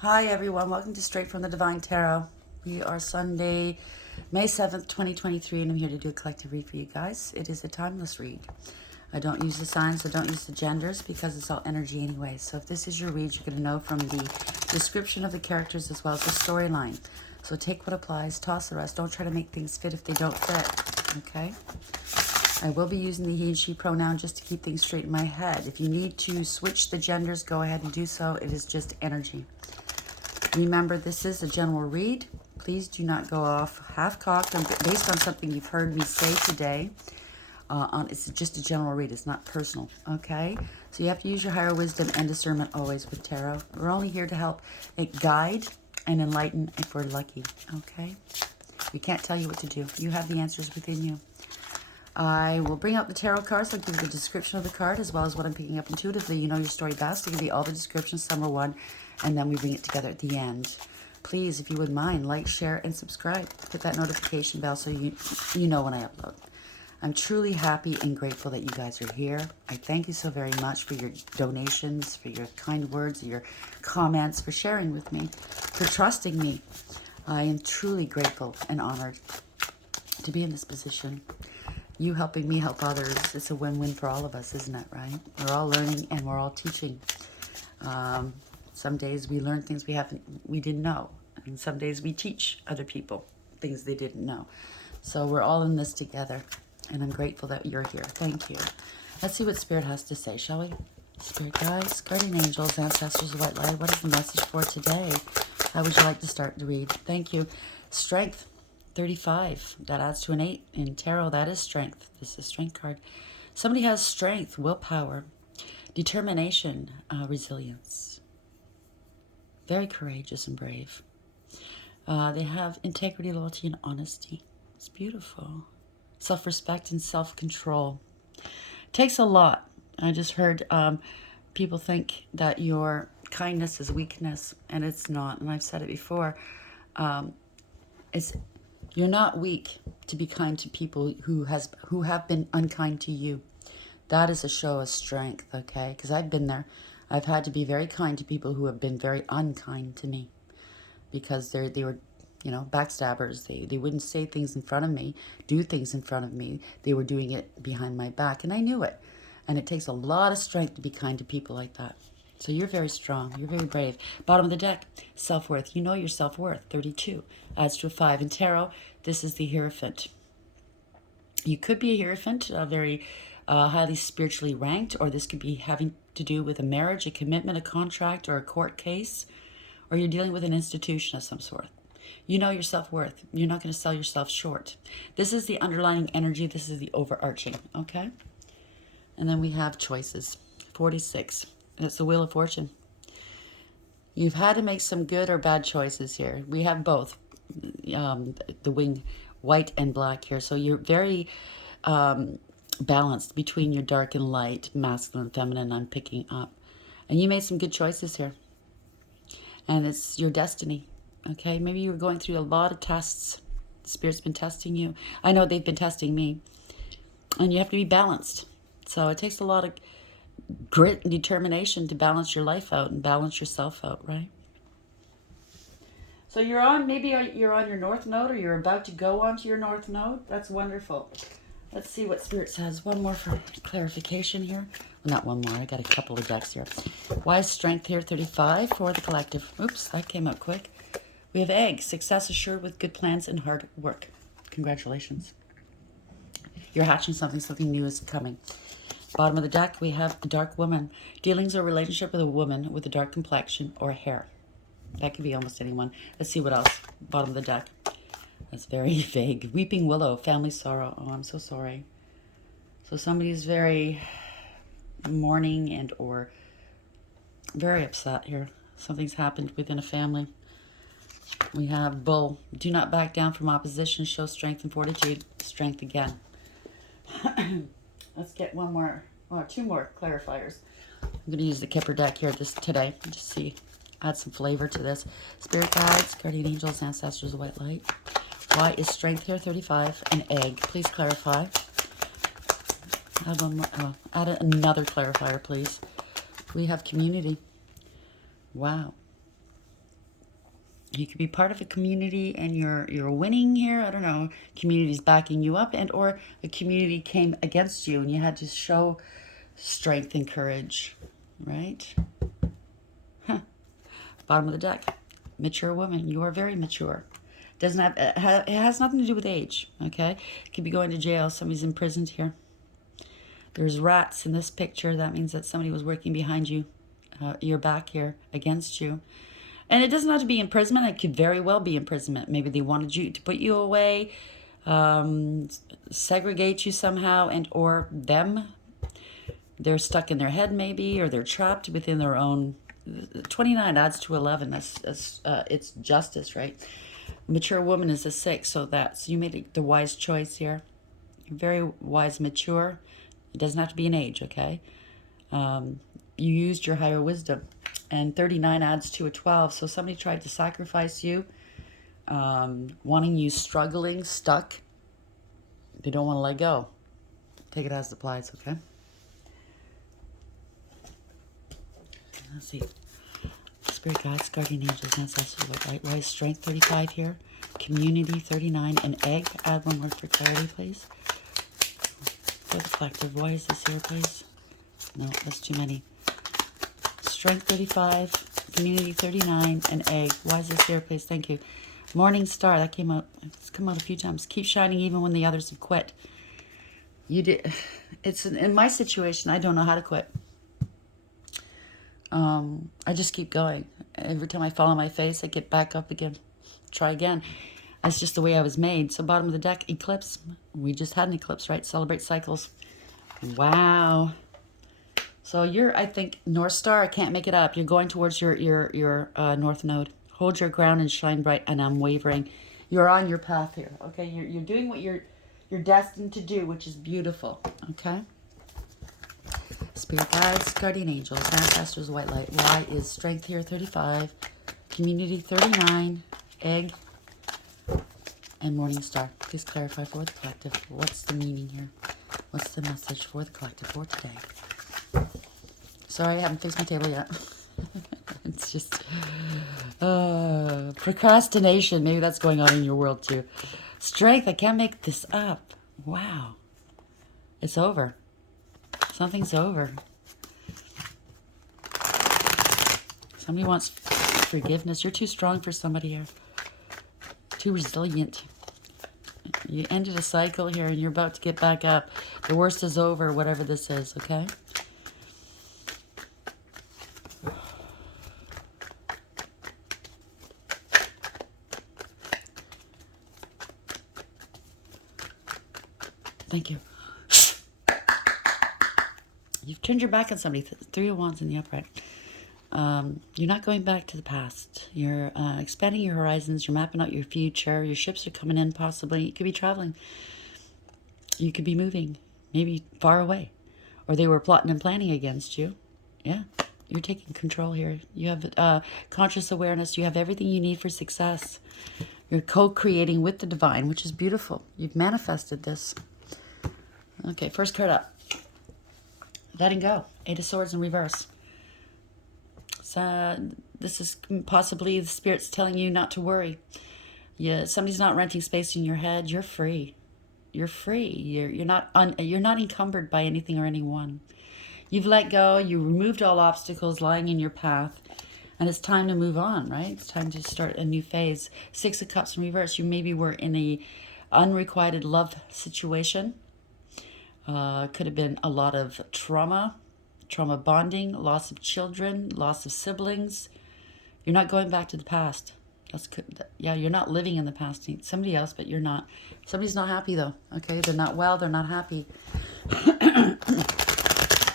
Hi everyone, welcome to Straight from the Divine Tarot. We are Sunday, May 7th, 2023, and I'm here to do a collective read for you guys. It is a timeless read. I don't use the signs, I don't use the genders because it's all energy anyway. So if this is your read, you're going to know from the description of the characters as well as the storyline. So take what applies, toss the rest. Don't try to make things fit if they don't fit, okay? I will be using the he and she pronoun just to keep things straight in my head. If you need to switch the genders, go ahead and do so. It is just energy. Remember, this is a general read. Please do not go off half-cocked based on something you've heard me say today. It's just a general read. It's not personal, okay? So you have to use your higher wisdom and discernment always with tarot. We're only here to help it guide and enlighten if we're lucky, okay? We can't tell you what to do. You have the answers within you. I will bring out the tarot cards. I'll give you the description of the card as well as what I'm picking up intuitively. You know your story best. I'll give you all the descriptions, summer one, and then we bring it together at the end. Please, if you would mind, like, share, and subscribe. Hit that notification bell so you know when I upload. I'm truly happy and grateful that you guys are here. I thank you so very much for your donations, for your kind words, your comments, for sharing with me, for trusting me. I am truly grateful and honored to be in this position. You helping me help others, it's a win-win for all of us, isn't it, right? We're all learning and we're all teaching. Some days we learn things we didn't know. And some days we teach other people things they didn't know. So we're all in this together. And I'm grateful that you're here. Thank you. Let's see what Spirit has to say, shall we? Spirit guides, guardian angels, ancestors of white light. What is the message for today? How would you like to start the read? Thank you. Strength. 35. That adds to an 8 in tarot. That is strength. This is a strength card. Somebody has strength, willpower, determination, resilience. Very courageous and brave. They have integrity, loyalty, and honesty. It's beautiful. Self-respect and self-control. Takes a lot. I just heard people think that your kindness is weakness, and it's not. And I've said it before. You're not weak to be kind to people who have been unkind to you. That is a show of strength, okay? Because I've been there. I've had to be very kind to people who have been very unkind to me because they were, backstabbers. They wouldn't say things in front of me, do things in front of me. They were doing it behind my back, and I knew it. And it takes a lot of strength to be kind to people like that. So you're very strong. You're very brave. Bottom of the deck, self-worth. You know your self-worth, 32. Adds to a 5. In tarot, this is the Hierophant. You could be a Hierophant, very highly spiritually ranked, or this could be having to do with a marriage, a commitment, a contract, or a court case, or you're dealing with an institution of some sort. You know your self-worth. You're not going to sell yourself short. This is the underlying energy. This is the overarching, okay? And then we have choices, 46. It's the Wheel of Fortune. You've had to make some good or bad choices here. We have both, the wing, white and black here. So you're very balanced between your dark and light, masculine and feminine, I'm picking up. And you made some good choices here. And it's your destiny, okay? Maybe you were going through a lot of tests. The Spirit's been testing you. I know they've been testing me. And you have to be balanced. So it takes a lot of grit and determination to balance your life out and balance yourself out, right? So maybe you're on your north node, or you're about to go onto your north node. That's wonderful. Let's see what Spirit says. One more for clarification here. Well, not one more. I got a couple of decks here. Why is strength here? 35 for the collective. Oops, that came out quick. We have egg. Success assured with good plans and hard work. Congratulations. You're hatching something. Something new is coming. Bottom of the deck, we have a dark woman. Dealings or relationship with a woman with a dark complexion or hair. That could be almost anyone. Let's see what else. Bottom of the deck. That's very vague. Weeping willow, family sorrow. Oh, I'm so sorry. So somebody's very mourning and or very upset here. Something's happened within a family. We have bull. Do not back down from opposition. Show strength and fortitude. Strength again. Let's get one more, or two more clarifiers. I'm going to use the Kipper deck here today. Just see, add some flavor to this. Spirit guides, guardian angels, ancestors of white light. Why is strength here? 35. An egg. Please clarify. Add one more. Oh, add another clarifier, please. We have community. Wow. You could be part of a community and you're winning here. I don't know. Community's backing you up, and or a community came against you and you had to show strength and courage, right? Huh. Bottom of the deck. Mature woman. You are very mature. Doesn't have it has nothing to do with age, okay? Could be going to jail. Somebody's imprisoned here. There's rats in this picture. That means that somebody was working behind you, your back here, against you. And it doesn't have to be imprisonment. It could very well be imprisonment. Maybe they wanted you to put you away, segregate you somehow, and or them. They're stuck in their head maybe, or they're trapped within their own. 29 adds to 11. That's it's justice, right? Mature woman is a 6, so that's you made the wise choice here. You're very wise, mature. It doesn't have to be an age, okay? You used your higher wisdom. And 39 adds to a 12. So somebody tried to sacrifice you, wanting you struggling, stuck. They don't want to let go. Take it as it applies, okay? Let's see. Spirit guides, guardian angels, ancestors, right? Wise strength, 35 here. Community, 39. An egg. Add one word for clarity, please. For the collective. Why is this here, please? No, that's too many. Strength 35, community 39, an egg. Why is this here, please? Thank you. Morning star, that came out. It's come out a few times. Keep shining even when the others have quit. You did. It's in my situation. I don't know how to quit. I just keep going. Every time I fall on my face, I get back up again. Try again. That's just the way I was made. So bottom of the deck, eclipse. We just had an eclipse, right? Celebrate cycles. Wow. So you're, I think, North Star, I can't make it up. You're going towards your North Node. Hold your ground and shine bright and unwavering. You're on your path here, okay? You're doing what you're destined to do, which is beautiful, okay? Spirit guides, guardian angels, ancestors, white light. Why is strength here 35, community 39, egg, and morning star. Please clarify for the collective. What's the meaning here? What's the message for the collective for today? Sorry, I haven't fixed my table yet. It's just procrastination. Maybe that's going on in your world too. Strength, I can't make this up. Wow. It's over. Something's over. Somebody wants forgiveness. You're too strong for somebody here. Too resilient. You ended a cycle here and you're about to get back up. The worst is over, whatever this is, okay? Thank you. You've turned your back on somebody. 3 of Wands in the upright. You're not going back to the past. You're expanding your horizons. You're mapping out your future. Your ships are coming in possibly. You could be traveling. You could be moving. Maybe far away. Or they were plotting and planning against you. Yeah. You're taking control here. You have conscious awareness. You have everything you need for success. You're co-creating with the divine, which is beautiful. You've manifested this. Okay, first card up. Letting go. 8 of Swords in reverse. So this is possibly the Spirit's telling you not to worry. Yeah, somebody's not renting space in your head. You're free. You're free. You're not encumbered by anything or anyone. You've let go. You removed all obstacles lying in your path. And it's time to move on, right? It's time to start a new phase. 6 of Cups in reverse. You maybe were in a unrequited love situation. Could have been a lot of trauma bonding, loss of children, loss of siblings. You're not going back to the past. Yeah, you're not living in the past. Somebody else, but you're not. Somebody's not happy though, okay? They're not well, they're not happy.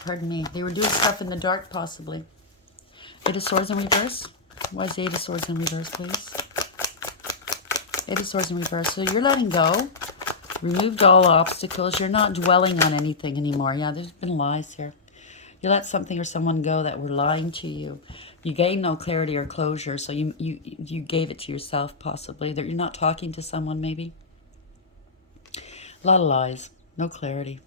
Pardon me. They were doing stuff in the dark, possibly. 8 of Swords in reverse. Why is the 8 of Swords in reverse, please? 8 of Swords in reverse. So you're letting go. Removed all obstacles. You're not dwelling on anything anymore. Yeah, there's been lies here. You let something or someone go that were lying to you. You gained no clarity or closure, so you gave it to yourself, possibly. That you're not talking to someone, maybe. A lot of lies. No clarity.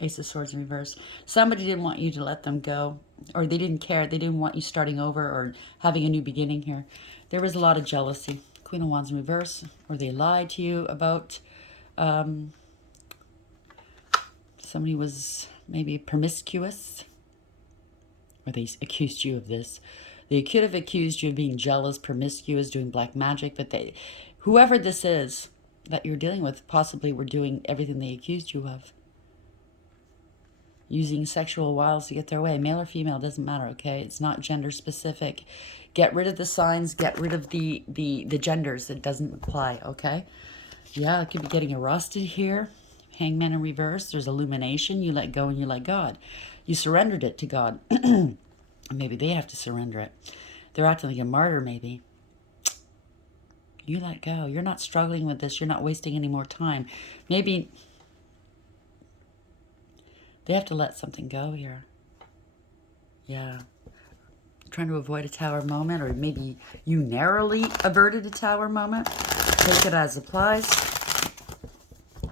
Ace of Swords in reverse. Somebody didn't want you to let them go. or they didn't care. They didn't want you starting over or having a new beginning here. There was a lot of jealousy. Queen of Wands in reverse, or they lied to you about somebody was maybe promiscuous, or they accused you of this. They could have accused you of being jealous, promiscuous, doing black magic, but whoever this is that you're dealing with possibly were doing everything they accused you of. Using sexual wiles to get their way. Male or female, doesn't matter, okay? It's not gender specific. Get rid of the signs, get rid of the genders. It doesn't apply, okay? Yeah, it could be getting arrested here. Hangman in reverse. There's illumination. You let go and you let God. You surrendered it to God. Maybe they have to surrender it. They're acting like a martyr, maybe. You let go. You're not struggling with this. You're not wasting any more time. Maybe they have to let something go here. Yeah. Trying to avoid a tower moment, or maybe you narrowly averted a tower moment. Take it as applies.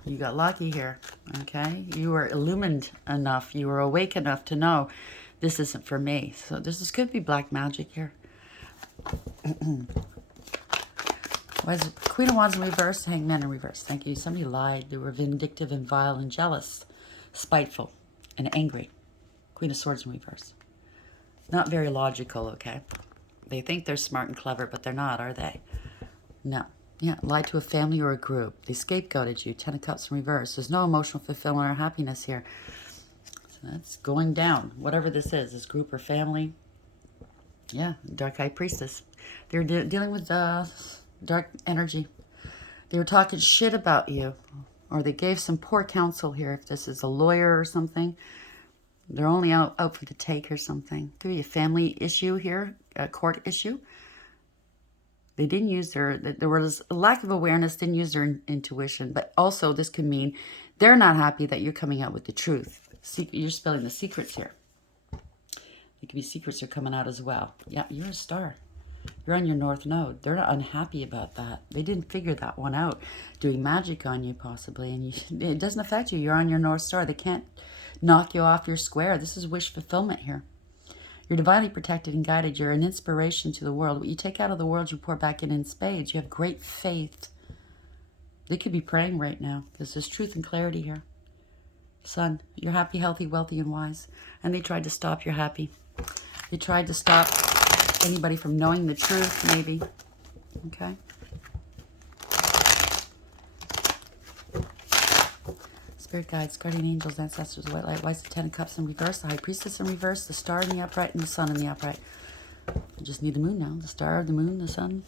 You got lucky here, okay? You were illumined enough. You were awake enough to know this isn't for me. So this could be black magic here. Why is it Queen of Wands in reverse, Hangman in reverse? Thank you. Somebody lied. They were vindictive and vile and jealous, spiteful and angry. Queen of Swords in reverse. Not very logical, okay? They think they're smart and clever, but they're not, are they? No. Yeah, lied to a family or a group. They scapegoated you. Ten of Cups in reverse. There's no emotional fulfillment or happiness here. So that's going down. Whatever this group or family. Yeah, Dark High Priestess. They're dealing with dark energy. They were talking shit about you. Or they gave some poor counsel here. If this is a lawyer or something. They're only out for the take or something. Could be a family issue here. A court issue. They didn't use there was a lack of awareness, didn't use their intuition. But also this could mean they're not happy that you're coming out with the truth. You're spilling the secrets here. There could be secrets are coming out as well. Yeah, you're a star. You're on your north node. They're not unhappy about that. They didn't figure that one out. Doing magic on you possibly. And it doesn't affect you. You're on your north star. They can't knock you off your square. This is wish fulfillment here. You're divinely protected and guided. You're an inspiration to the world. What you take out of the world, you pour back in spades. You have great faith. They could be praying right now because there's truth and clarity here. Son, you're happy, healthy, wealthy, and wise. And they tried to stop your happy. They tried to stop anybody from knowing the truth, maybe. Okay? Spirit guides, guardian angels, ancestors, white light, why is the Ten of Cups in reverse, the High Priestess in reverse, the star in the upright, and the sun in the upright. I just need the moon now. The star, the moon, the sun.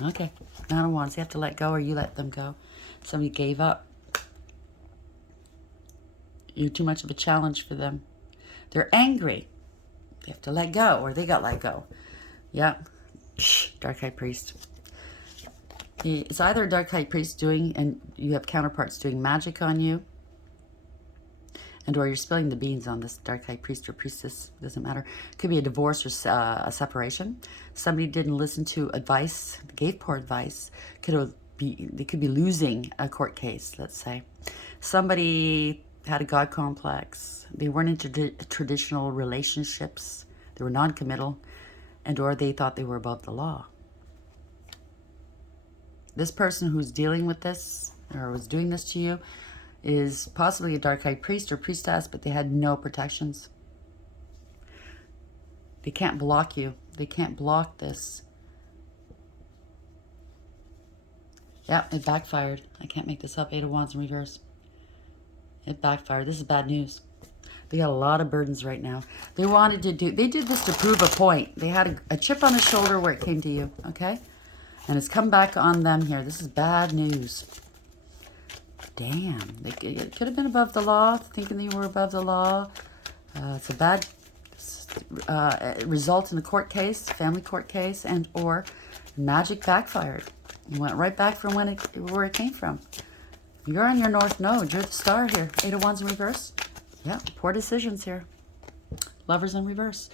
Okay. Nine of Wands. You have to let go or you let them go. Somebody gave up. You're too much of a challenge for them. They're angry. They have to let go or they got let go. Yeah. Dark High Priest. It's either a Dark High Priest doing, and you have counterparts doing magic on you, and or you're spilling the beans on this Dark High Priest or Priestess, doesn't matter. It could be a divorce or a separation. Somebody didn't listen to advice, gave poor advice. They could be losing a court case, let's say. Somebody had a God complex. They weren't into traditional relationships. They were non-committal, and or they thought they were above the law. This person who's dealing with this or was doing this to you is possibly a Dark High Priest or Priestess, but they had no protections. They can't block you. They can't block this. Yeah, it backfired. I can't make this up. Eight of Wands in reverse. It backfired. This is bad news. They got a lot of burdens right now. They did this to prove a point. They had a chip on their shoulder where it came to you, okay? And it's come back on them here. This is bad news. Damn. It could have been above the law, thinking they were above the law. It's a bad result in the court case, family court case, and or magic backfired. You went right back from where it came from. You're on your north node. You're the star here. Eight of Wands in reverse. Yeah, poor decisions here. Lovers in reverse.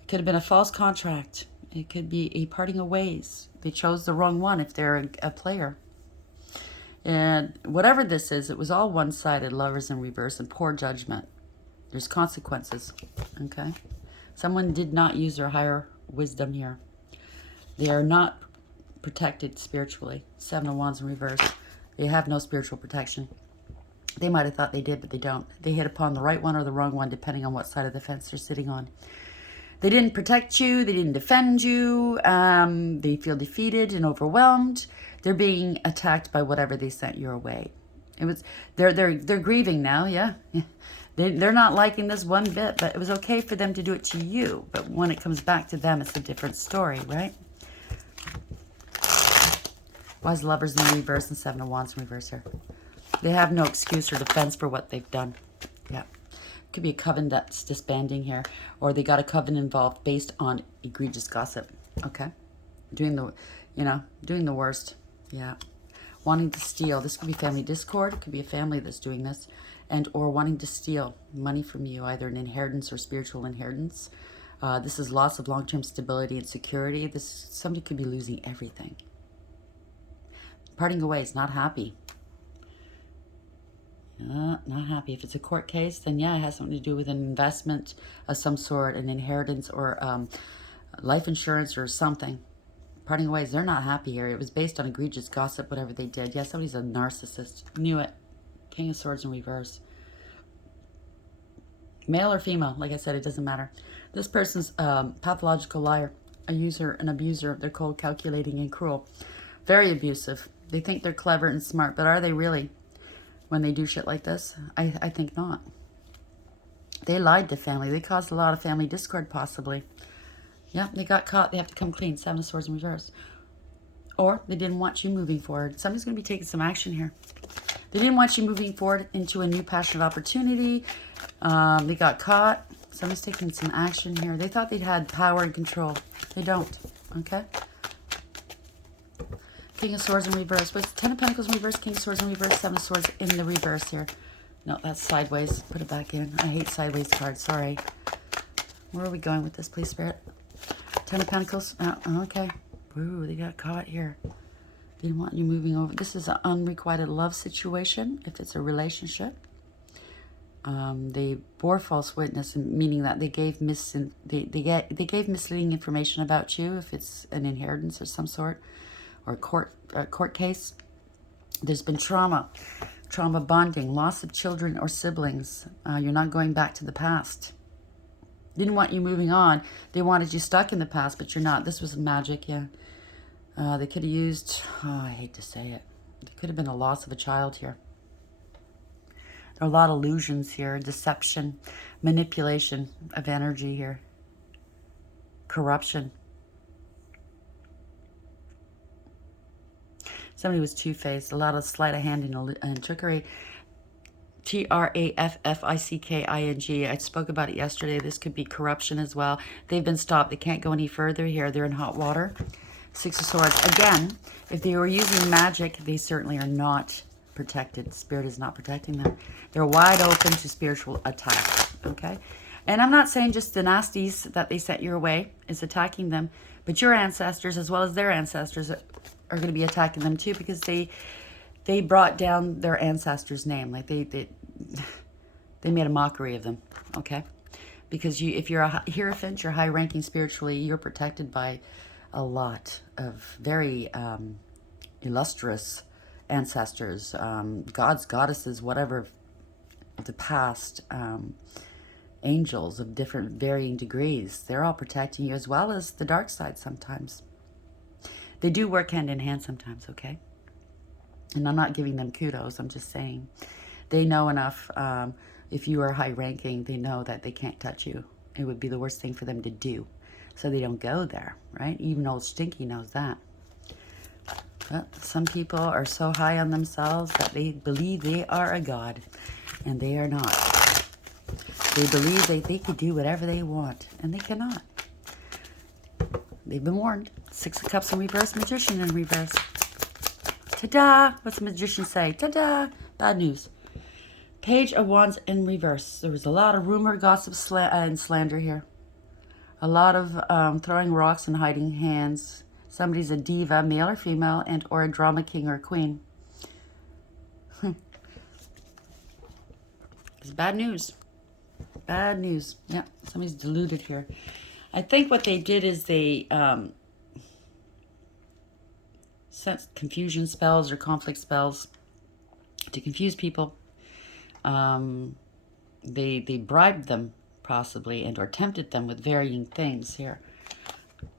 It could have been a false contract. It could be a parting of ways. They chose the wrong one if they're a player. And whatever this is, it was all one-sided, lovers in reverse, and poor judgment. There's consequences, okay? Someone did not use their higher wisdom here. They are not protected spiritually. Seven of Wands in reverse. They have no spiritual protection. They might have thought they did, but they don't. They hit upon the right one or the wrong one, depending on what side of the fence they're sitting on. They didn't protect you. They didn't defend you. They feel defeated and overwhelmed. They're being attacked by whatever they sent your way. It was they're grieving now. Yeah, they're not liking this one bit. But it was okay for them to do it to you. But when it comes back to them, it's a different story, right? Wise Lovers in reverse and Seven of Wands in reverse here. They have no excuse or defense for what they've done. Yeah. Could be a coven that's disbanding here. Or they got a coven involved based on egregious gossip. Okay? Doing the worst. Yeah. Wanting to steal. This could be family discord. It could be a family that's doing this. And or wanting to steal money from you. Either an inheritance or spiritual inheritance. This is loss of long-term stability and security. Somebody could be losing everything. Parting away is not happy. Not happy. If it's a court case, then yeah, it has something to do with an investment of some sort, an inheritance or life insurance or something. Parting ways, they're not happy here. It was based on egregious gossip, whatever they did. Yeah, somebody's a narcissist. Knew it. King of Swords in reverse. Male or female, like I said, it doesn't matter. This person's pathological liar, a user, an abuser. They're cold, calculating, and cruel. Very abusive. They think they're clever and smart, but are they really? When they do shit like this? I think not. They lied to family. They caused a lot of family discord, possibly. Yeah, they got caught. They have to come clean. Seven of Swords in reverse. Or they didn't want you moving forward. Somebody's going to be taking some action here. They didn't want you moving forward into a new passionate opportunity. They got caught. Somebody's taking some action here. They thought they'd had power and control. They don't. Okay? King of Swords in reverse. What's Ten of Pentacles in reverse? King of Swords in reverse. Seven of Swords in the reverse here. No, that's sideways. Put it back in. I hate sideways cards. Sorry. Where are we going with this, please, Spirit? Ten of Pentacles. Oh, okay. Ooh, they got caught here. They didn't want you moving over. This is an unrequited love situation, if it's a relationship. They bore false witness, meaning that they gave they gave misleading information about you, if it's an inheritance of some sort. Or court case. There's been trauma bonding, loss of children or siblings. You're not going back to the past. Didn't want you moving on. They wanted you stuck in the past, but you're not. This was magic, yeah. They could have used, I hate to say it. There could have been a loss of a child here. There are a lot of illusions here, deception, manipulation of energy here, corruption. Somebody was two-faced, a lot of sleight of hand and trickery. Trafficking. I spoke about it yesterday. This could be corruption as well. They've been stopped. They can't go any further here. They're in hot water. Six of Swords. Again, if they were using magic, they certainly are not protected. Spirit is not protecting them. They're wide open to spiritual attack. Okay? And I'm not saying just the nasties that they sent your way is attacking them, but your ancestors as well as their ancestors are going to be attacking them too, because they brought down their ancestors' name. Like they made a mockery of them, okay? Because if you're a Hierophant, you're high-ranking spiritually, you're protected by a lot of very illustrious ancestors, gods, goddesses, whatever, of the past, angels of different varying degrees. They're all protecting you, as well as the dark side sometimes. They do work hand in hand sometimes, okay? And I'm not giving them kudos. I'm just saying they know enough. If you are high-ranking, they know that they can't touch you. It would be the worst thing for them to do. So they don't go there, right? Even old Stinky knows that. But some people are so high on themselves that they believe they are a god. And they are not. They believe they could do whatever they want. And they cannot. They've been warned. Six of Cups in reverse, Magician in reverse. Ta-da! What's the Magician say? Ta-da! Bad news. Page of Wands in reverse. There was a lot of rumor, gossip, and slander here. A lot of throwing rocks and hiding hands. Somebody's a diva, male or female, and or a drama king or queen. It's bad news. Bad news. Yeah, somebody's deluded here. I think what they did is they sent confusion spells or conflict spells to confuse people. They bribed them possibly and or tempted them with varying things here.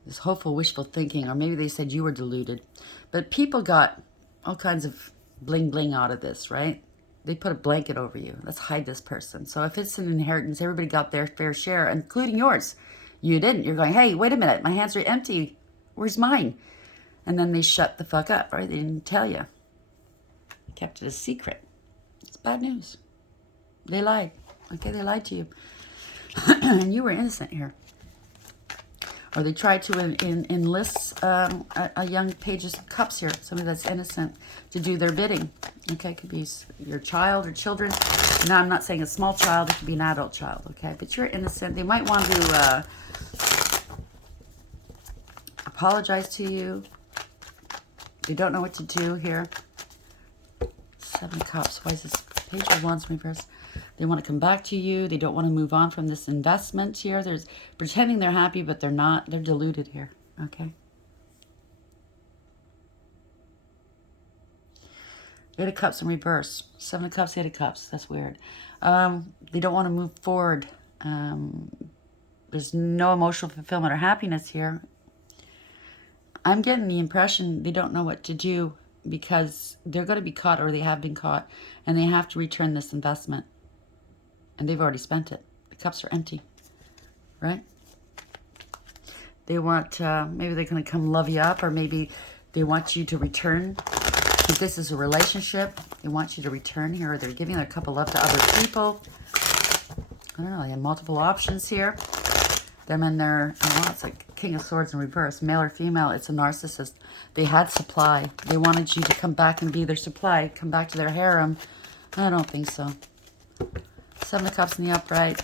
This hopeful, wishful thinking, or maybe they said you were deluded. But people got all kinds of bling bling out of this, right? They put a blanket over you. Let's hide this person. So if it's an inheritance, everybody got their fair share, including yours. You didn't. You're going, hey, wait a minute. My hands are empty. Where's mine? And then they shut the fuck up, right? They didn't tell you. Kept it a secret. It's bad news. They lied. Okay, they lied to you. And you were innocent here. Or they tried to enlist a young Page of Cups here, somebody that's innocent, to do their bidding. Okay, it could be your child or children. Now, I'm not saying a small child. It could be an adult child, okay? But you're innocent. They might want to apologize to you. They don't know what to do here. 7 Cups. Why is this Page of Wands reverse? They want to come back to you. They don't want to move on from this investment here. There's pretending they're happy, but they're not. They're deluded here. Okay. 8 of Cups in reverse. 7 of Cups, 8 of Cups. That's weird. They don't want to move forward. There's no emotional fulfillment or happiness here. I'm getting the impression they don't know what to do because they're going to be caught, or they have been caught, and they have to return this investment. And they've already spent it. The cups are empty, right? They want, maybe they're going to come love you up, or maybe they want you to return. If this is a relationship, they want you to return here, or they're giving their cup of love to other people. I don't know, they have multiple options here. Them and their, oh, it's like King of Swords in reverse. Male or female, it's a narcissist. They had supply. They wanted you to come back and be their supply, come back to their harem. I don't think so. 7 of Cups in the upright.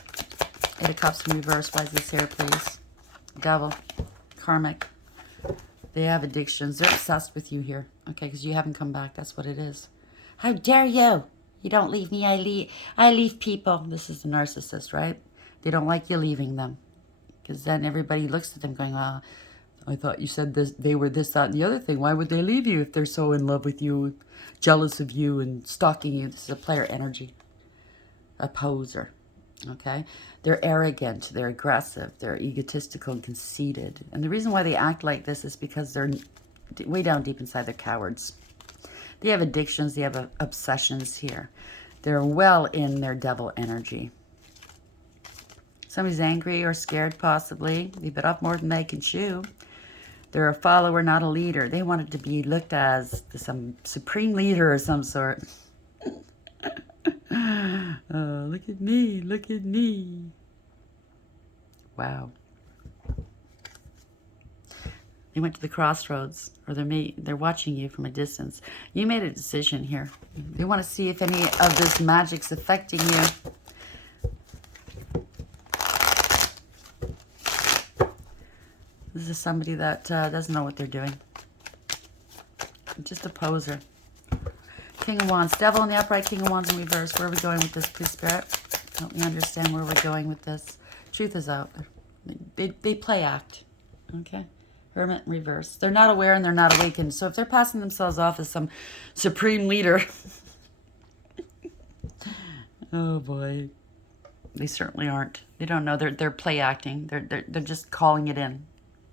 8 of Cups in reverse. Why is this here, please? Devil. Karmic. They have addictions. They're obsessed with you here. Okay, because you haven't come back. That's what it is. How dare you? You don't leave me. I leave people. This is the narcissist, right? They don't like you leaving them. Because then everybody looks at them going, well, I thought you said this, they were this, that, and the other thing. Why would they leave you if they're so in love with you, jealous of you, and stalking you? This is a player energy. A poser, okay? They're arrogant, they're aggressive, they're egotistical and conceited. And the reason why they act like this is because they're way down deep inside, they're cowards. They have addictions, they have obsessions here. They're well in their devil energy. Somebody's angry or scared, possibly. They bit off more than they can chew. They're a follower, not a leader. They wanted to be looked as some supreme leader of some sort. Oh, look at me, look at me. Wow. They went to the crossroads, or they're watching you from a distance. You made a decision here. They want to see if any of this magic's affecting you. This is somebody that doesn't know what they're doing. Just a poser. King of Wands. Devil in the upright, King of Wands in reverse. Where are we going with this, please, Spirit? Help me understand where we're going with this. Truth is out. They play act. Okay? Hermit in reverse. They're not aware and they're not awakened. So if they're passing themselves off as some supreme leader, oh boy, they certainly aren't. They don't know. They're play acting. They're just calling it in,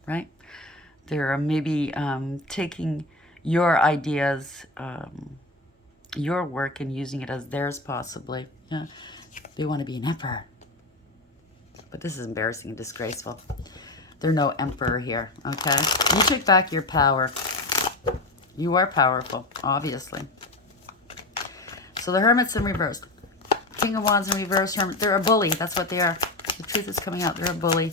right? They're maybe taking your ideas, your work, and using it as theirs, possibly. Yeah. They want to be an emperor. But this is embarrassing and disgraceful. There's no emperor here, okay? You took back your power. You are powerful, obviously. So the Hermit's in reverse. King of Wands in reverse. Hermit. They're a bully. That's what they are. The truth is coming out. They're a bully.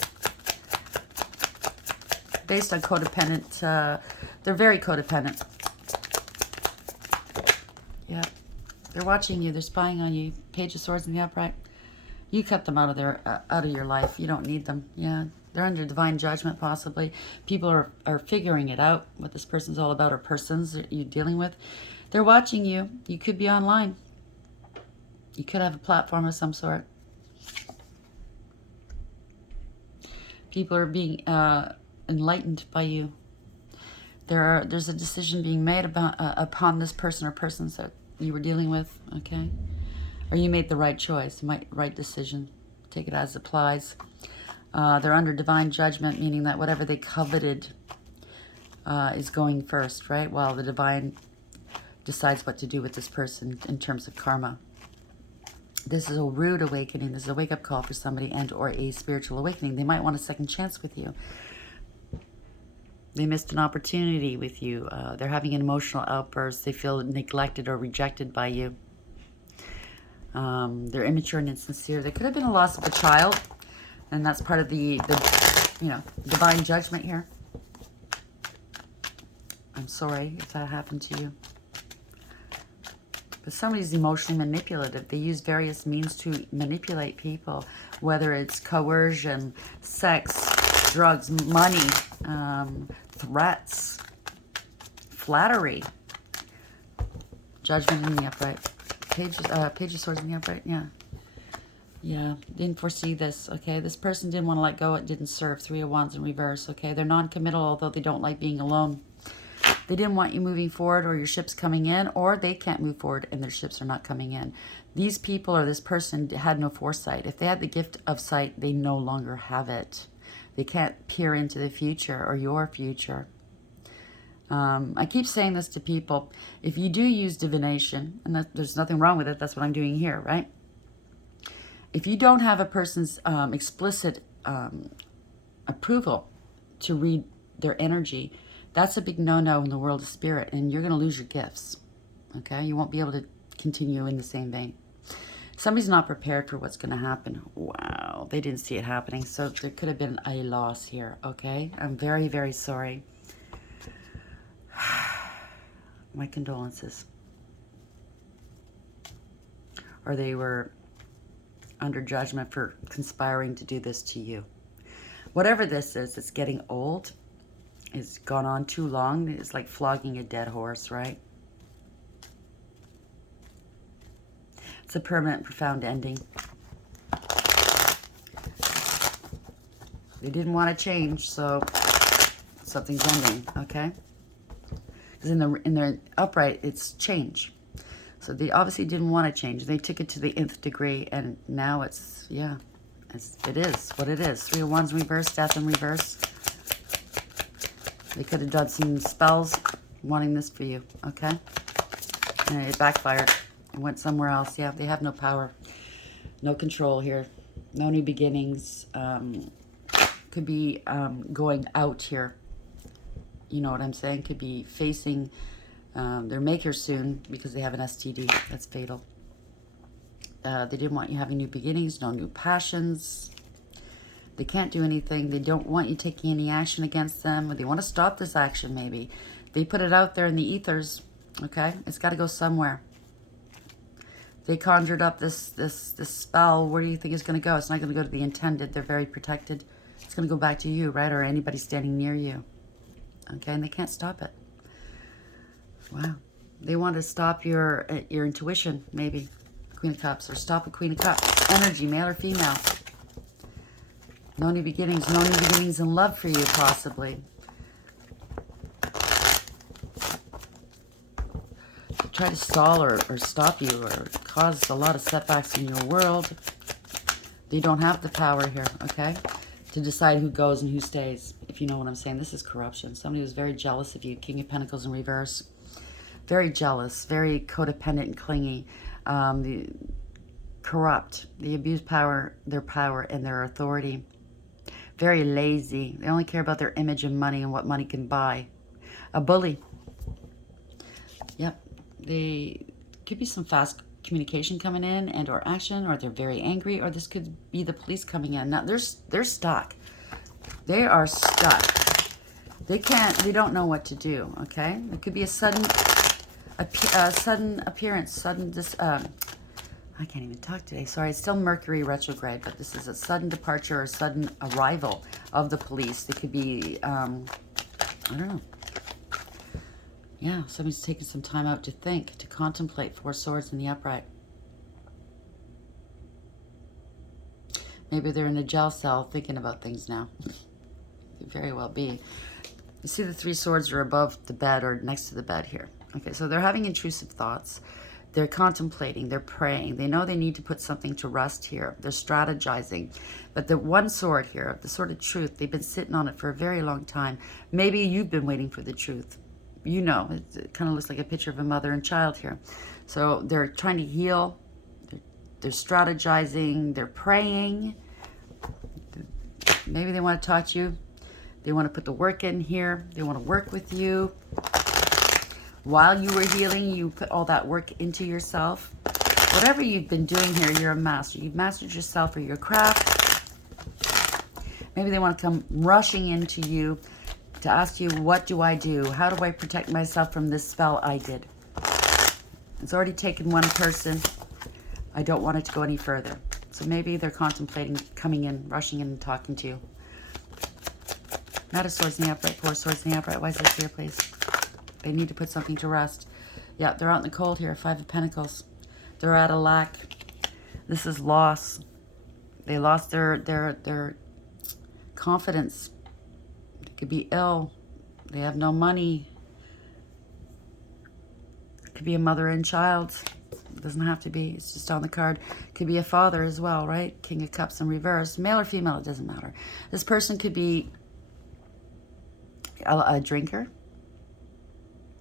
Based on codependent. They're very codependent. Yeah. They're watching you. They're spying on you. Page of Swords in the upright. You cut them out of your life. You don't need them. Yeah. They're under divine judgment, possibly. People are figuring it out, what this person's all about, or persons that you're dealing with. They're watching you. You could be online. You could have a platform of some sort. People are being enlightened by you. There's a decision being made about upon this person or persons that you were dealing with, okay? Or you made the right choice, the right decision. Take it as it applies. They're under divine judgment, meaning that whatever they coveted is going first, right? While the divine decides what to do with this person in terms of karma. This is a rude awakening. This is a wake-up call for somebody and or a spiritual awakening. They might want a second chance with you. They missed an opportunity with you. They're having an emotional outburst. They feel neglected or rejected by you. They're immature and insincere. There could have been a loss of a child, and that's part of the divine judgment here. I'm sorry if that happened to you. But somebody's emotionally manipulative. They use various means to manipulate people, whether it's coercion, sex, drugs, money, threats, flattery, judgment in the upright. Page of Swords in the upright, yeah. Yeah, didn't foresee this, okay? This person didn't want to let go. It didn't serve. Three of Wands in reverse, okay? They're non-committal, although they don't like being alone. They didn't want you moving forward, or your ship's coming in, or they can't move forward and their ships are not coming in. These people or this person had no foresight. If they had the gift of sight, they no longer have it. They can't peer into the future or your future. I keep saying this to people. If you do use divination, and there's nothing wrong with it, that's what I'm doing here, right? If you don't have a person's explicit approval to read their energy, that's a big no-no in the world of spirit, and you're going to lose your gifts, okay? You won't be able to continue in the same vein. Somebody's not prepared for what's going to happen. Wow, they didn't see it happening, so there could have been a loss here, okay? I'm very, very sorry. My condolences. Or they were under judgment for conspiring to do this to you. Whatever this is, it's getting old. It's gone on too long. It's like flogging a dead horse, right? It's a permanent, profound ending. They didn't want to change, so something's ending, okay? Because in their upright, it's change. So they obviously didn't want to change. They took it to the nth degree, and now it's, yeah, it is what it is. Three of Wands in reverse, death in reverse. They could have done some spells wanting this for you, okay? And it backfired. It went somewhere else. Yeah, they have no power, no control here, no new beginnings. Could be going out here. You know what I'm saying? Could be facing their maker soon because they have an STD. That's fatal. They didn't want you having new beginnings, no new passions. They can't do anything. They don't want you taking any action against them. Or they want to stop this action, maybe. They put it out there in the ethers, okay? It's got to go somewhere. They conjured up this spell. Where do you think it's going to go? It's not going to go to the intended. They're very protected. It's going to go back to you, right? Or anybody standing near you. Okay, and they can't stop it. Wow. They want to stop your intuition, maybe. Queen of Cups. Or stop a Queen of Cups. Energy, male or female. No new beginnings. No new beginnings in love for you, possibly. Try to stall or stop you or cause a lot of setbacks in your world. They don't have the power here, okay, to decide who goes and who stays, if you know what I'm saying. This is corruption. Somebody was very jealous of you. King of Pentacles in reverse. Very jealous, very codependent and clingy. Corrupt. They abuse their power and their authority. Very lazy. They only care about their image and money and what money can buy. A bully. Yep. They could be some fast communication coming in and or action, or they're very angry, or this could be the police coming in. Now they're stuck. They are stuck. They don't know what to do, okay? It could be a sudden appearance, I can't even talk today. Sorry, it's still Mercury retrograde, but this is a sudden departure or sudden arrival of the police. They could be, I don't know. Yeah, somebody's taking some time out to think, to contemplate. Four Swords in the upright. Maybe they're in a jail cell thinking about things now. Could very well be. You see the 3 swords are above the bed or next to the bed here. Okay, so they're having intrusive thoughts. They're contemplating, they're praying. They know they need to put something to rest here. They're strategizing. But the 1 sword here, the sword of truth, they've been sitting on it for a very long time. Maybe you've been waiting for the truth. You know, it kind of looks like a picture of a mother and child here. So they're trying to heal. They're strategizing. They're praying. Maybe they want to talk to you. They want to put the work in here. They want to work with you. While you were healing, you put all that work into yourself. Whatever you've been doing here, you're a master. You've mastered yourself or your craft. Maybe they want to come rushing into you to ask you, what do I do? How do I protect myself from this spell I did? It's already taken 1 person. I don't want it to go any further. So maybe they're contemplating coming in, rushing in and talking to you. Knight of Swords in the upright, 4 swords in the upright. Why is this here, please? They need to put something to rest. Yeah, they're out in the cold here. 5 of Pentacles. They're at a lack. This is loss. They lost their confidence. They could be ill. They have no money. It could be a mother and child. It doesn't have to be. It's just on the card. It could be a father as well, right? King of Cups in reverse. Male or female, it doesn't matter. This person could be a drinker.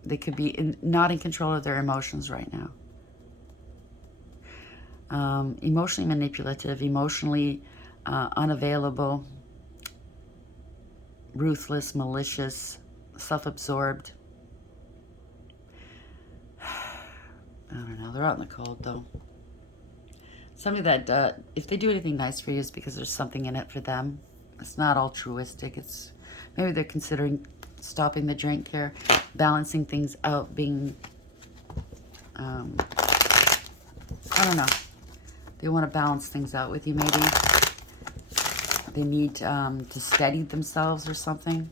They could be not in control of their emotions right now. Emotionally manipulative, emotionally unavailable, ruthless, malicious, self-absorbed. I don't know. They're out in the cold, though. Somebody that, if they do anything nice for you, is because there's something in it for them. It's not altruistic. It's maybe they're considering stopping the drink here, balancing things out, being, I don't know. They want to balance things out with you, maybe. They need to steady themselves or something.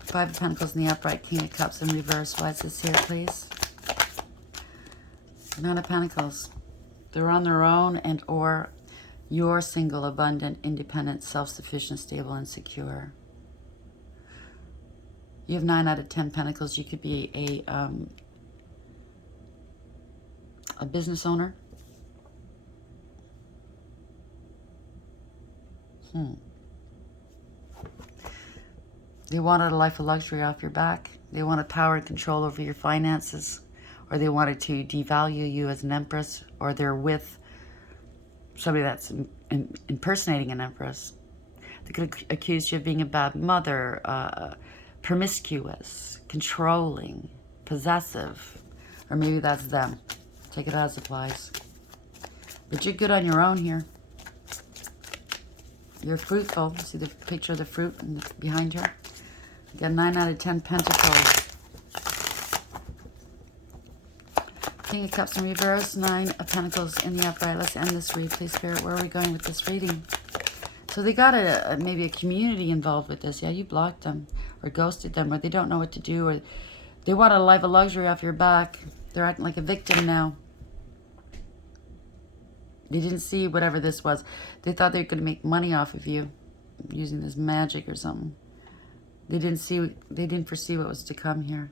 5 of Pentacles in the upright, King of Cups in reverse. Why is this here, please? 9 of Pentacles. They're on their own and or you're single, abundant, independent, self-sufficient, stable, and secure. You have 9 out of 10 Pentacles. You could be a business owner. They wanted a life of luxury off your back. They wanted power and control over your finances. Or they wanted to devalue you as an empress. Or they're with somebody that's impersonating an empress. They could accuse you of being a bad mother, promiscuous, controlling, possessive. Or maybe that's them. Take it as applies. But you're good on your own here. You're fruitful. See the picture of the fruit behind her? You got 9 out of 10 Pentacles. King of Cups in reverse, 9 of Pentacles in the upright. Let's end this read, please, Spirit. Where are we going with this reading? So they got maybe a community involved with this. Yeah, you blocked them or ghosted them, or they don't know what to do, or they want a life of luxury off your back. They're acting like a victim now. They didn't see whatever this was. They thought they were going to make money off of you using this magic or something. They didn't foresee what was to come here.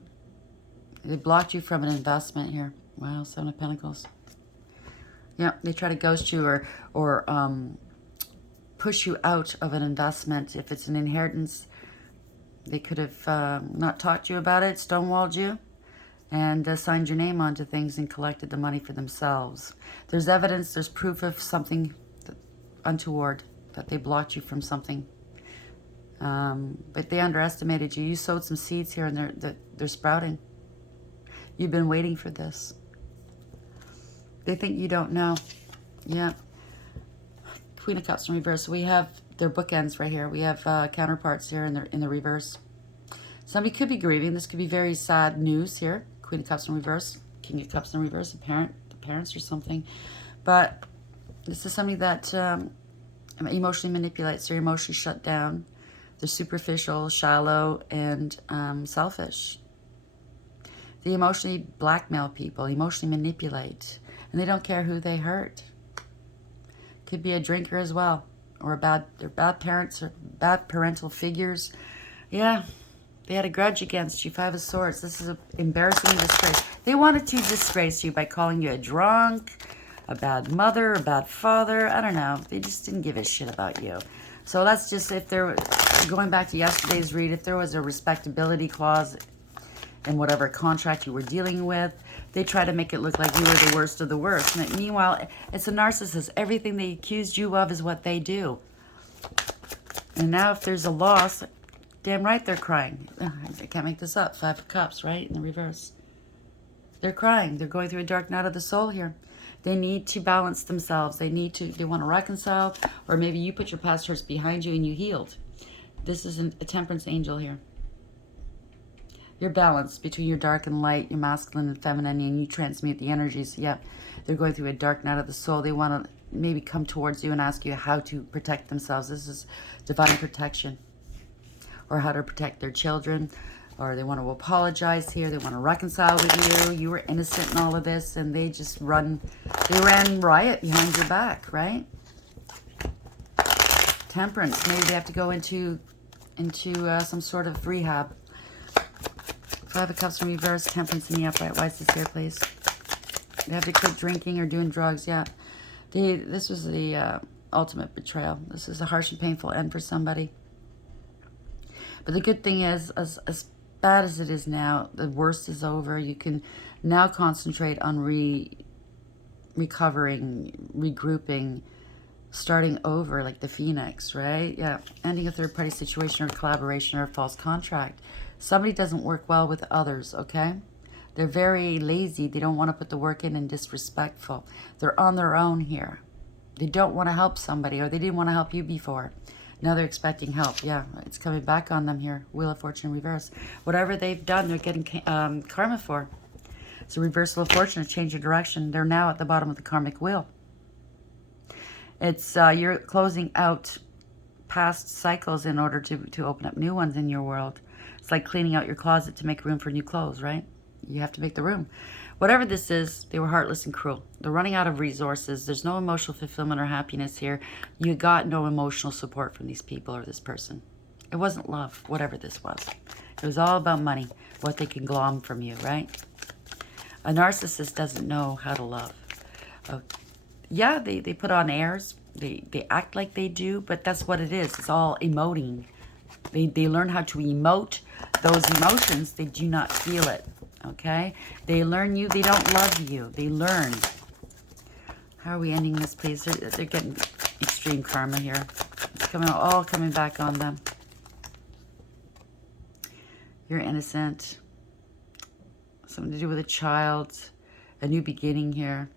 They blocked you from an investment here. Wow, 7 of Pentacles. Yeah, they try to ghost you or push you out of an investment. If it's an inheritance, they could have not talked to you about it, stonewalled you, and signed your name onto things and collected the money for themselves. There's evidence, there's proof of something untoward, that they blocked you from something. But they underestimated you. You sowed some seeds here and they're sprouting. You've been waiting for this. They think you don't know. Yeah. Queen of Cups in reverse. We have their bookends right here. We have counterparts here in the reverse. Somebody could be grieving. This could be very sad news here. Queen of Cups in reverse. King of Cups in reverse. The parents or something. But this is somebody that emotionally manipulates. They're emotionally shut down. They're superficial, shallow, and selfish. They emotionally blackmail people, emotionally manipulate, and they don't care who they hurt. Could be a drinker as well. Or they're bad parents or bad parental figures. Yeah, they had a grudge against you. Five of Swords. This is embarrassing and disgrace. They wanted to disgrace you by calling you a drunk, a bad mother, a bad father. I don't know. They just didn't give a shit about you. So that's just, if there, going back to yesterday's read, if there was a respectability clause in whatever contract you were dealing with, they try to make it look like you were the worst of the worst. And meanwhile, it's a narcissist. Everything they accused you of is what they do. And now if there's a loss, damn right they're crying. I can't make this up. Five of Cups, right? In the reverse. They're crying. They're going through a dark night of the soul here. They need to balance themselves. They want to reconcile. Or maybe you put your past hurts behind you and you healed. This is a temperance angel here. You're balanced between your dark and light, your masculine and feminine, and you transmute the energies. Yep, they're going through a dark night of the soul. They want to maybe come towards you and ask you how to protect themselves. This is divine protection. Or how to protect their children. Or they want to apologize here. They want to reconcile with you. You were innocent in all of this, and they just ran riot behind your back, right? Temperance. Maybe they have to go into some sort of rehab. Five of Cups in reverse, Temperance in the upright. Why is this here, please? They have to quit drinking or doing drugs. Yeah. This was the ultimate betrayal. This is a harsh and painful end for somebody. But the good thing is, as bad as it is now, the worst is over. You can now concentrate on recovering, regrouping, starting over like the Phoenix, right? Yeah. Ending a third-party situation or collaboration or a false contract. Somebody doesn't work well with others, okay? They're very lazy. They don't want to put the work in and disrespectful. They're on their own here. They don't want to help somebody, or they didn't want to help you before. Now they're expecting help. Yeah, it's coming back on them here. Wheel of Fortune reverse. Whatever they've done, they're getting karma for. It's a reversal of fortune, a change of direction. They're now at the bottom of the karmic wheel. It's you're closing out past cycles in order to open up new ones in your world. It's like cleaning out your closet to make room for new clothes, right? You have to make the room. Whatever this is, they were heartless and cruel. They're running out of resources. There's no emotional fulfillment or happiness here. You got no emotional support from these people or this person. It wasn't love, whatever this was. It was all about money, what they can glom from you, right? A narcissist doesn't know how to love. Yeah, they put on airs. They act like they do, but that's what it is. It's all emoting. They learn how to emote those emotions. They do not feel it, okay? They learn you. They don't love you. They learn. How are we ending this, please? They're getting extreme karma here. It's all coming back on them. You're innocent. Something to do with a child. A new beginning here.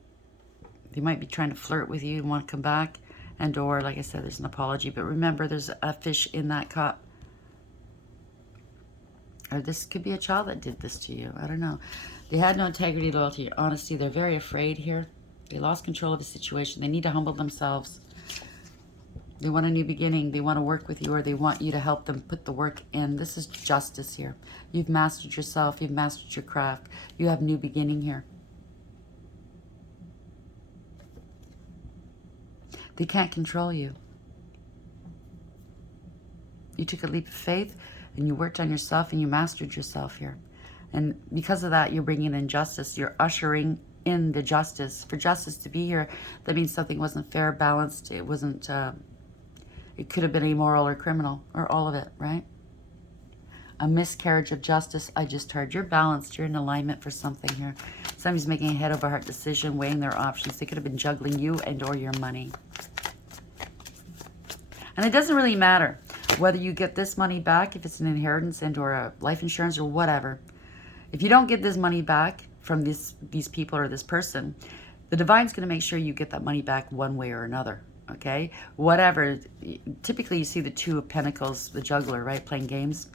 They might be trying to flirt with you and want to come back. And or, like I said, there's an apology. But remember, there's a fish in that cup. Or this could be a child that did this to you. I don't know. They had no integrity, loyalty, honesty. They're very afraid here. They lost control of the situation. They need to humble themselves. They want a new beginning. They want to work with you, or they want you to help them put the work in. This is justice here. You've mastered yourself. You've mastered your craft. You have new beginning here. They can't control you. You took a leap of faith and you worked on yourself and you mastered yourself here. And because of that, you're bringing in justice. You're ushering in the justice. For justice to be here, that means something wasn't fair, balanced. It wasn't, it could have been immoral or criminal, or all of it, right? A miscarriage of justice. I just heard you're balanced. You're in alignment for something here. Somebody's making a head over heart decision, weighing their options. They could have been juggling you and or your money. And it doesn't really matter whether you get this money back, if it's an inheritance and or a life insurance or whatever. If you don't get this money back from these people or this person, the divine's going to make sure you get that money back one way or another. Okay? Whatever. Typically you see the Two of Pentacles, the juggler, right? Playing games.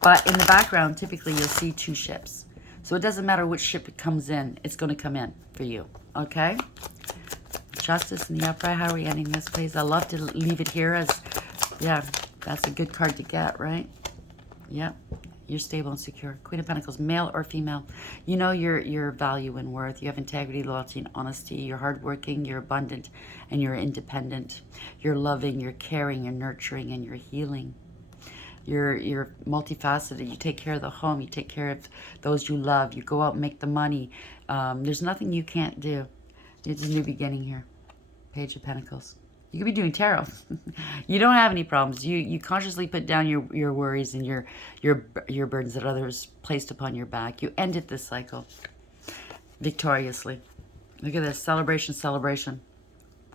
But in the background, typically you'll see two ships. So it doesn't matter which ship it comes in. It's going to come in for you. Okay? Justice in the upright. How are we ending this, please? I love to leave it here as, yeah, that's a good card to get, right? Yep. You're stable and secure. Queen of Pentacles, male or female. You know your value and worth. You have integrity, loyalty, and honesty. You're hardworking, you're abundant, and you're independent. You're loving, you're caring, you're nurturing, and you're healing. You're multifaceted. You take care of the home. You take care of those you love. You go out and make the money. There's nothing you can't do. It's a new beginning here. Page of Pentacles. You could be doing tarot. You don't have any problems. You consciously put down your worries and your burdens that others placed upon your back. You ended this cycle victoriously. Look at this. Celebration, celebration.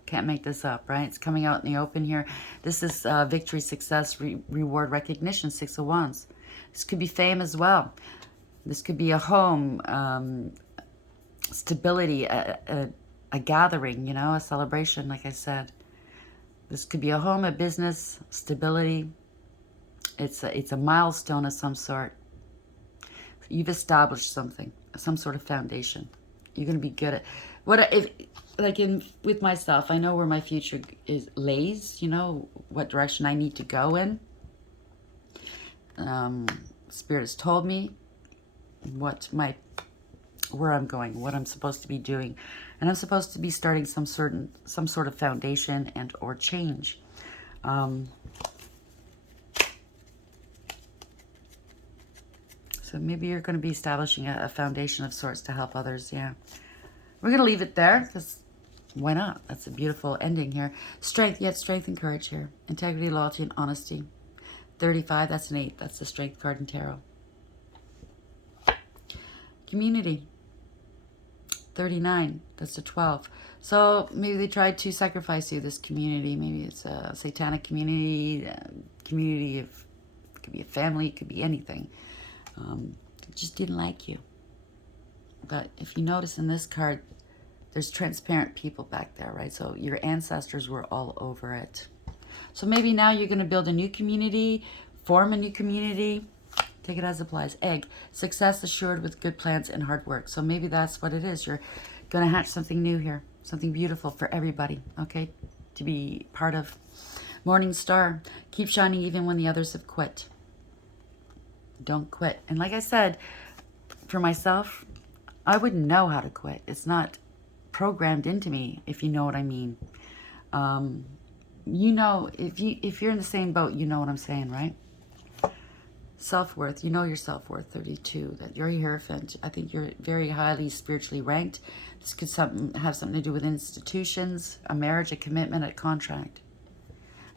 Can't make this up, right? It's coming out in the open here. This is victory, success, reward, recognition, Six of Wands. This could be fame as well. This could be a home, stability, a gathering, you know, a celebration, like I said. This could be a home, a business, stability. It's a milestone of some sort. You've established something, some sort of foundation. You're going to be good at what if like with myself. I know where my future lays. You know what direction I need to go in. Spirit has told me where I'm going, what I'm supposed to be doing. And I'm supposed to be starting some sort of foundation and or change. So maybe you're going to be establishing a foundation of sorts to help others. Yeah. We're going to leave it there because why not? That's a beautiful ending here. Strength, yet strength and courage here. Integrity, loyalty, and honesty. 35, that's an 8. That's the strength card in tarot. Community. 39, that's a 12. So maybe they tried to sacrifice you, this community. Maybe it's a satanic community, community of, it could be a family, it could be anything. They just didn't like you. But if you notice in this card, there's transparent people back there, right? So your ancestors were all over it. So maybe now you're going to build a new community, form a new community. Take it as it applies. Egg, success assured with good plans and hard work. So maybe that's what it is. You're going to hatch something new here, something beautiful for everybody, okay, to be part of. Morning star, keep shining even when the others have quit. Don't quit. And like I said, for myself, I wouldn't know how to quit. It's not programmed into me, if you know what I mean. You know, if you're in the same boat, you know what I'm saying, right? Self-worth, you know your self-worth, 32, that you're a Hierophant. I think you're very highly spiritually ranked. This could have something to do with institutions, a marriage, a commitment, a contract.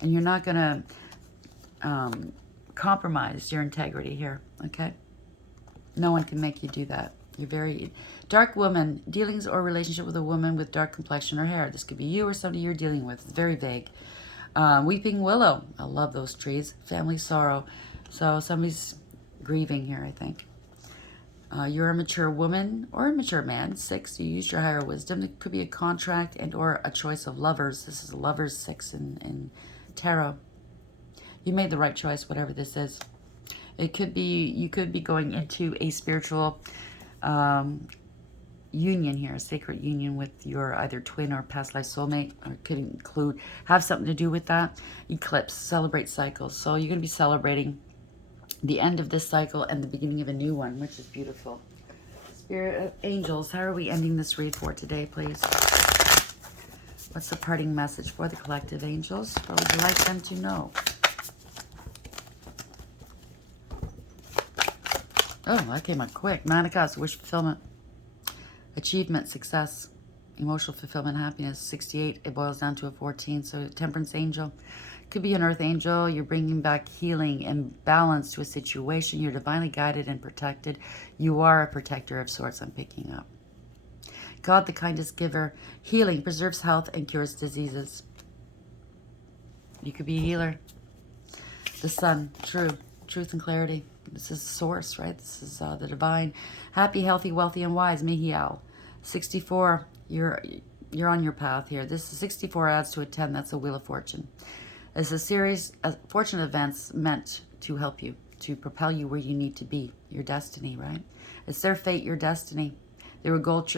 And you're not going to compromise your integrity here, okay? No one can make you do that. You're very dark woman, dealings or relationship with a woman with dark complexion or hair. This could be you or somebody you're dealing with. It's very vague. Weeping willow. I love those trees. Family sorrow. So somebody's grieving here, I think. You're a mature woman or a mature man. 6, you used your higher wisdom. It could be a contract and or a choice of lovers. This is a lover's 6 in tarot. You made the right choice, whatever this is. It could be, you could be going into a spiritual union here, a sacred union with your either twin or past life soulmate, or it could include, have something to do with that. Eclipse, celebrate cycles. So you're going to be celebrating the end of this cycle and the beginning of a new one, which is beautiful. Spirit of angels, how are we ending this read for today, please? What's the parting message for the collective angels? What would you like them to know? Oh, that came out quick. 9 of Cups, wish fulfillment. Achievement, success, emotional fulfillment, happiness. 68, it boils down to a 14. So temperance angel. Could be an earth angel. You're bringing back healing and balance to a situation. You're divinely guided and protected. You are a protector of sorts, I'm picking up. God, the kindest giver. Healing, preserves health and cures diseases. You could be a healer. The sun, true. Truth and clarity. This is source, right? This is the divine. Happy, healthy, wealthy, and wise. Mihiel. 64, you're on your path here. This 64 adds to a 10. That's a Wheel of Fortune. It's a series of fortunate events meant to help you, to propel you where you need to be. Your destiny, right? It's their fate, your destiny. They were gold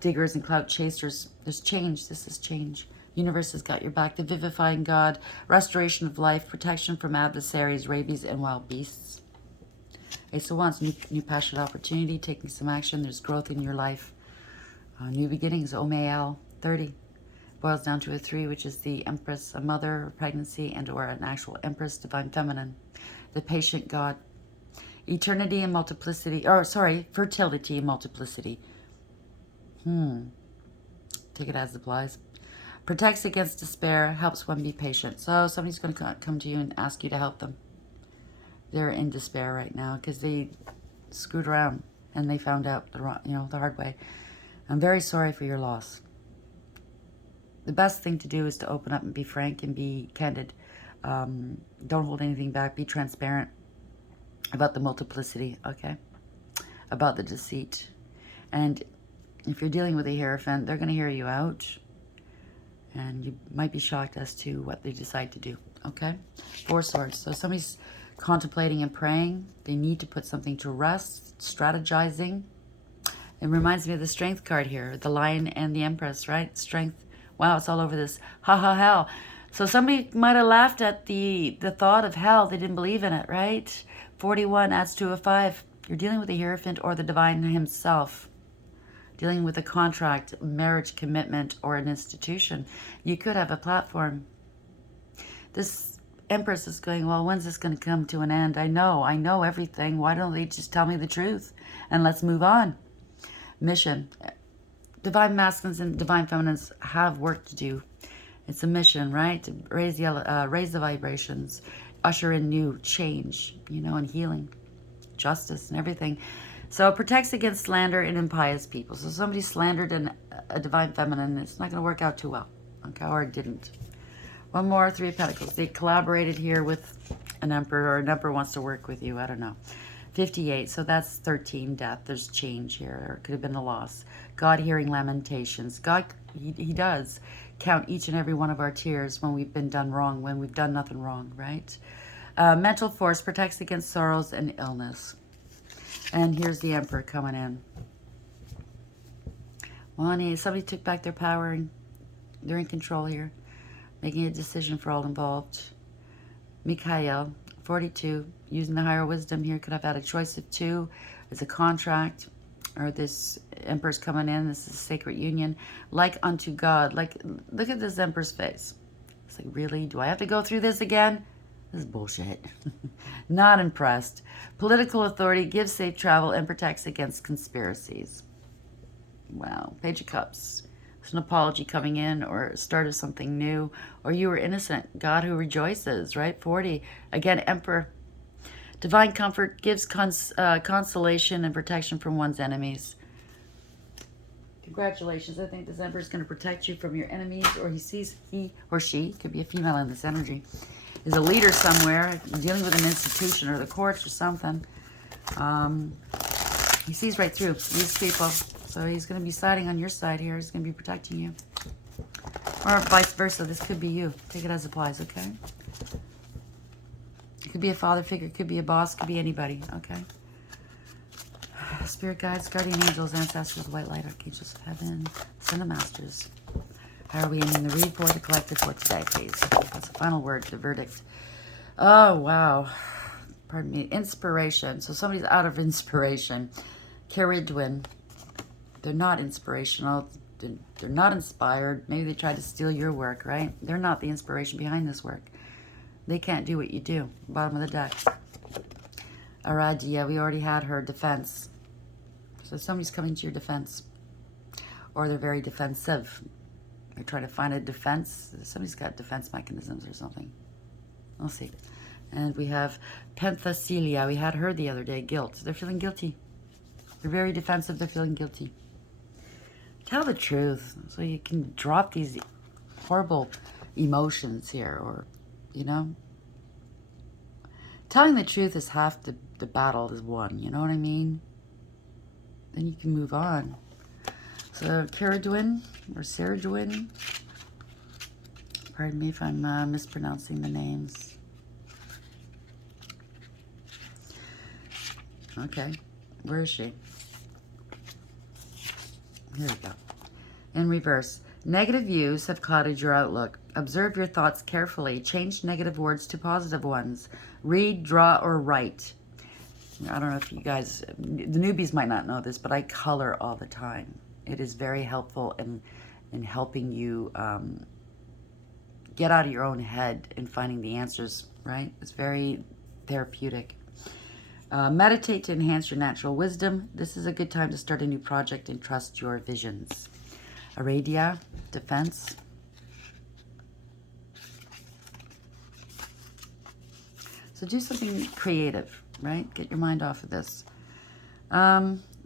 diggers and clout chasers. There's change. This is change. Universe has got your back. The vivifying God, restoration of life, protection from adversaries, rabies, and wild beasts. Ace of Wands, new passionate opportunity, taking some action. There's growth in your life. New beginnings, Omeal, 30. Boils down to a 3, which is the Empress, a mother, pregnancy, and or an actual Empress, Divine Feminine. The patient God. Eternity and multiplicity, or sorry, fertility and multiplicity. Take it as it applies. Protects against despair, helps one be patient. So somebody's going to come to you and ask you to help them. They're in despair right now because they screwed around and they found out the hard way. I'm very sorry for your loss. The best thing to do is to open up and be frank and be candid. Don't hold anything back. Be transparent about the multiplicity, okay? About the deceit. And if you're dealing with a Hierophant, they're going to hear you out. And you might be shocked as to what they decide to do, okay? 4 Swords. So somebody's contemplating and praying. They need to put something to rest, strategizing. It reminds me of the Strength card here, the Lion and the Empress, right? Strength. Wow, it's all over this. Ha ha, hell. So somebody might have laughed at the thought of hell. They didn't believe in it, right? 41 adds to a 5. You're dealing with a Hierophant or the Divine himself. Dealing with a contract, marriage, commitment, or an institution. You could have a platform. This Empress is going, well, when's this going to come to an end? I know everything. Why don't they just tell me the truth? And let's move on. Mission. Divine Masculines and Divine Feminines have work to do. It's a mission, right? To raise the vibrations, usher in new change, and healing, justice, and everything. So it protects against slander and impious people. So somebody slandered a Divine Feminine, it's not going to work out too well, okay? Or it didn't. One more, 3 of Pentacles. They collaborated here with an Emperor, or an Emperor wants to work with you. I don't know. 58, so that's 13, death. There's change here, or it could have been a loss. God hearing lamentations. God, he does count each and every one of our tears when we've been done wrong, when we've done nothing wrong, right? Mental force protects against sorrows and illness. And here's the Emperor coming in. Somebody took back their power and they're in control here. Making a decision for all involved. Mikhail, 42, using the higher wisdom here, could have had a choice of 2 as a contract, or this Emperor's coming in, this is a sacred union, like unto God. Like, look at this Emperor's face. It's like, really? Do I have to go through this again? This is bullshit. Not impressed. Political authority gives safe travel and protects against conspiracies. Wow. Page of Cups. There's an apology coming in, or start of something new, or you were innocent. God who rejoices, right? 40. Again, Emperor. Divine comfort gives consolation and protection from one's enemies. Congratulations. I think this Emperor is going to protect you from your enemies, or he or she, could be a female in this energy, is a leader somewhere, dealing with an institution or the courts or something. He sees right through these people. So he's going to be siding on your side here. He's going to be protecting you. Or vice versa. This could be you. Take it as applies, okay? It could be a father figure. It could be a boss. It could be anybody, okay? Spirit guides, guardian angels, ancestors, white light, archangels of heaven, send the masters. How are we ending the read for the collective for today, please? That's the final word, the verdict. Oh, wow. Pardon me. Inspiration. So somebody's out of inspiration. Caridwen. They're not inspirational. They're not inspired. Maybe they tried to steal your work, right? They're not the inspiration behind this work. They can't do what you do. Bottom of the deck. Aradia, we already had her defense. So somebody's coming to your defense. Or they're very defensive. They're trying to find a defense. Somebody's got defense mechanisms or something. We'll see. And we have Penthesilea. We had her the other day. Guilt. They're feeling guilty. They're very defensive. They're feeling guilty. Tell the truth so you can drop these horrible emotions here, or, telling the truth is half the battle is won, you know what I mean? Then you can move on. So Caridwen or Saradwin, pardon me if I'm mispronouncing the names. Okay, where is she? Here we go. In reverse. Negative views have clouded your outlook. Observe your thoughts carefully. Change negative words to positive ones. Read, draw, or write. I don't know if you guys, the newbies might not know this, but I color all the time. It is very helpful in helping you get out of your own head and finding the answers, right? It's very therapeutic. Meditate to enhance your natural wisdom. This is a good time to start a new project and trust your visions. Aradia, defense. So do something creative, right? Get your mind off of this.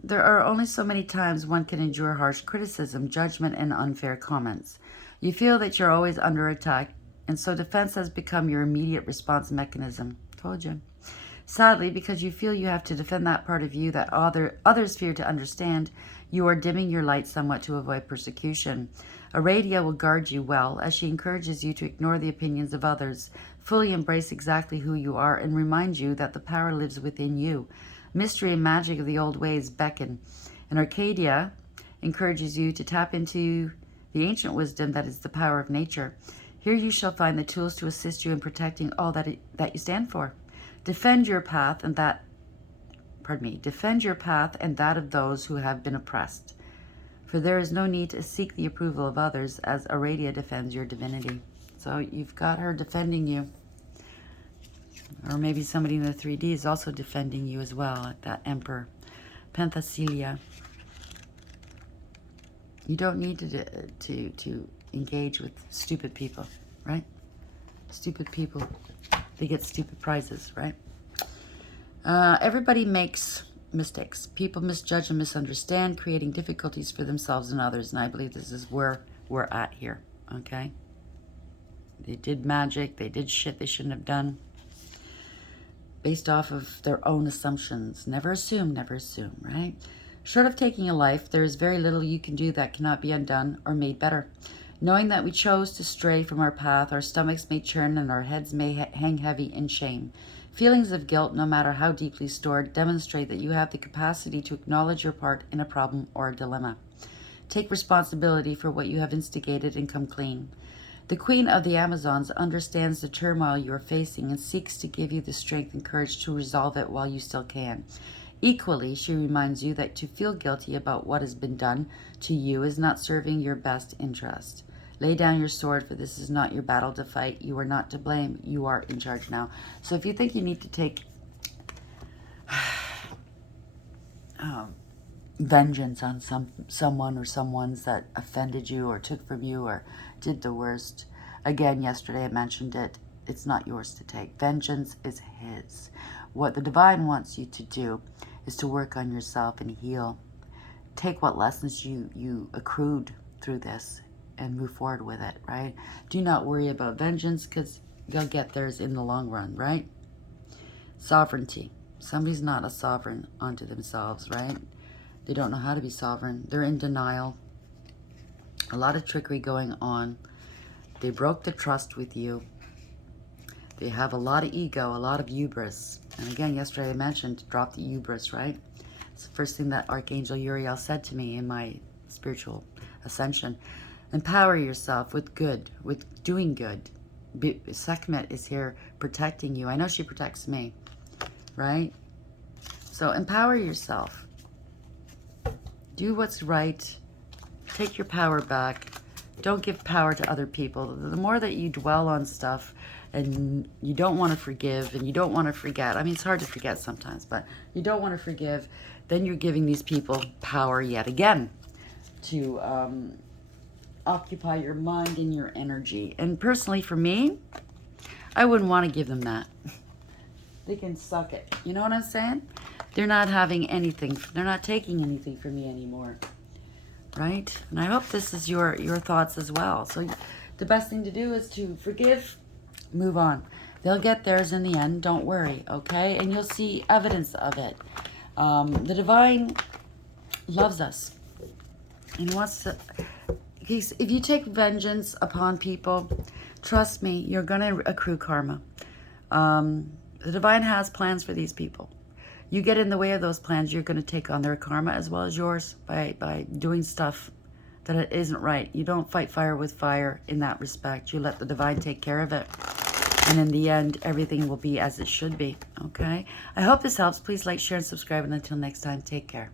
There are only so many times one can endure harsh criticism, judgment, and unfair comments. You feel that you're always under attack, and so defense has become your immediate response mechanism. Told you. Sadly, because you feel you have to defend that part of you that others fear to understand, you are dimming your light somewhat to avoid persecution. Aradia will guard you well as she encourages you to ignore the opinions of others, fully embrace exactly who you are, and remind you that the power lives within you. Mystery and magic of the old ways beckon, and Arcadia encourages you to tap into the ancient wisdom that is the power of nature. Here you shall find the tools to assist you in protecting all that you stand for. Defend your path and that of those who have been oppressed. For there is no need to seek the approval of others as Aradia defends your divinity. So you've got her defending you. Or maybe somebody in the 3D is also defending you as well, like that Emperor. Penthesilea. You don't need to engage with stupid people, right? Stupid people. They get stupid prizes, right? Everybody makes mistakes. People misjudge and misunderstand, creating difficulties for themselves and others. And I believe this is where we're at here, okay? They did magic. They did shit they shouldn't have done based off of their own assumptions. Never assume, right? Short of taking a life, there is very little you can do that cannot be undone or made better. Knowing that we chose to stray from our path, our stomachs may churn and our heads may hang heavy in shame. Feelings of guilt, no matter how deeply stored, demonstrate that you have the capacity to acknowledge your part in a problem or a dilemma. Take responsibility for what you have instigated and come clean. The Queen of the Amazons understands the turmoil you are facing and seeks to give you the strength and courage to resolve it while you still can. Equally, she reminds you that to feel guilty about what has been done to you is not serving your best interest. Lay down your sword, for this is not your battle to fight. You are not to blame. You are in charge now. So if you think you need to take vengeance on someone or someone's that offended you or took from you or did the worst, again, yesterday I mentioned it, it's not yours to take. Vengeance is his. What the divine wants you to do is to work on yourself and heal. Take what lessons you accrued through this and move forward with it, right? Do not worry about vengeance because you'll get theirs in the long run, right? Sovereignty. Somebody's not a sovereign unto themselves, right? They don't know how to be sovereign. They're in denial. A lot of trickery going on. They broke the trust with you. They have a lot of ego, a lot of hubris. And again, yesterday I mentioned, drop the hubris, right? It's the first thing that Archangel Uriel said to me in my spiritual ascension. Empower yourself with good, with doing good. Sekhmet is here protecting you. I know she protects me, right? So empower yourself. Do what's right. Take your power back. Don't give power to other people. The more that you dwell on stuff and you don't want to forgive and you don't want to forget. I mean, it's hard to forget sometimes, but you don't want to forgive. Then you're giving these people power yet again to occupy your mind and your energy. And personally, for me, I wouldn't want to give them that. They can suck it. You know what I'm saying? They're not having anything. They're not taking anything from me anymore. Right? And I hope this is your thoughts as well. So the best thing to do is to forgive, move on. They'll get theirs in the end. Don't worry, okay? And you'll see evidence of it. The divine loves us. And he wants to... If you take vengeance upon people, trust me, you're going to accrue karma. The divine has plans for these people. You get in the way of those plans, you're going to take on their karma as well as yours by doing stuff that isn't right. You don't fight fire with fire in that respect. You let the divine take care of it. And in the end, everything will be as it should be, okay? I hope this helps. Please like, share, and subscribe. And until next time, take care.